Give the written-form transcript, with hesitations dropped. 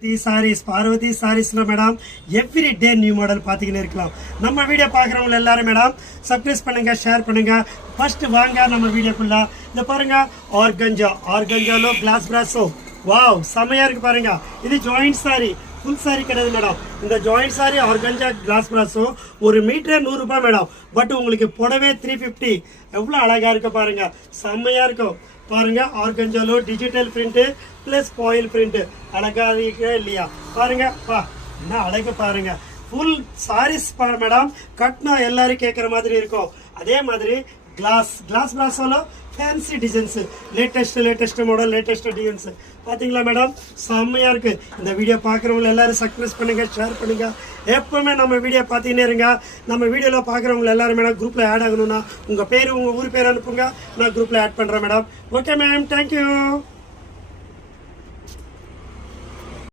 சாரீஸ் பார்வதி சாரீஸ்ல madam every day new model பார்த்துக்கினே இருக்கலாம். நம்ம வீடியோ பார்க்குறவங்க எல்லாரும் மேடம் சப்ஸ்கிரைப் பண்ணுங்க, ஷேர் பண்ணுங்க. ஃபர்ஸ்ட் வாங்க நம்ம வீடியோக்குள்ள. இந்த பாருங்க ஆர்கஞ்சாலோ கிளாஸ் பிராஸோ, வாவ் செமையா இருக்கு பாருங்க. இது ஜாயிண்ட் சாரி, ஃபுல் சாரி கிடையாது மேடம். இந்த ஜாயிண்ட் சாரி ஆர்கஞ்சா கிளாஸ் பிராஸோ ஒரு மீட்டர் 100 ரூபாய் மேடம். பட் உங்களுக்கு புடவே 350. எவ்வளோ அழகா இருக்கு பாருங்க, செம்மையா இருக்கும் பாருங்க. ஆர்கஞ்சாலோ digital print plus foil print அழகா இருக்கா இல்லையா பாருங்க. பா என்ன அழகு பாருங்க. ஃபுல் சாரீஸ் மேடம் கட்னா எல்லாரும் கேட்குற மாதிரி இருக்கும். அதே மாதிரி கிளாஸ் பிராஸோல fancy designs, latest model, latest designs பார்த்தீங்களா மேடம், செம்மையா இருக்கு. இந்த வீடியோ பார்க்குறவங்க எல்லாரும் சப்ஸ்கிரைப் பண்ணுங்க, ஷேர் பண்ணுங்க. எப்பவுமே நம்ம வீடியோ பார்த்தீங்கன்னே இருங்க. நம்ம வீடியோவில் பார்க்குறவங்க எல்லாரும் மேடம் குரூப்பில் ஆட் ஆகணும்னா உங்கள் பேர், உங்கள் ஊர் பேர் அனுப்புங்க, நான் குரூப்பில் ஆட் பண்ணுறேன் மேடம். Okay ma'am, thank you.